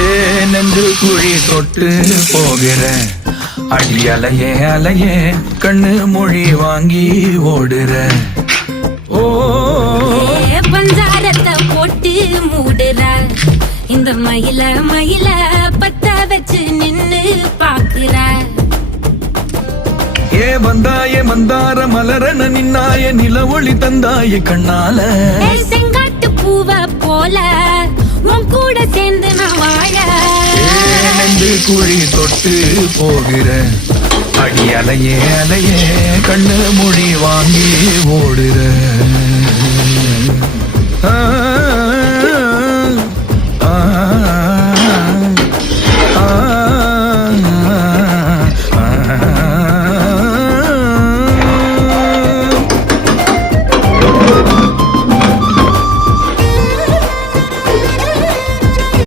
ஏனென்று குழி தொட்டு போகிற அடி அலையே அலையே கண்ணு மொழி வாங்கி ஓடுற. ஓ பஞ்சாரத்தை போட்டு மூடுற இந்த மயில மயில பத்த வச்சு நின்னு பாக்குற. ஏ வந்தாய மந்தார மலரன நின்னாய நில ஒளி தந்தாய கண்ணால. செங்காட்டு பூவ போல உன் கூட சேர்ந்து நான் வாழ. குழி தொட்டு போகிற அடி அலையே அலையே கண்ணு மொழி வாங்கி ஓடுற.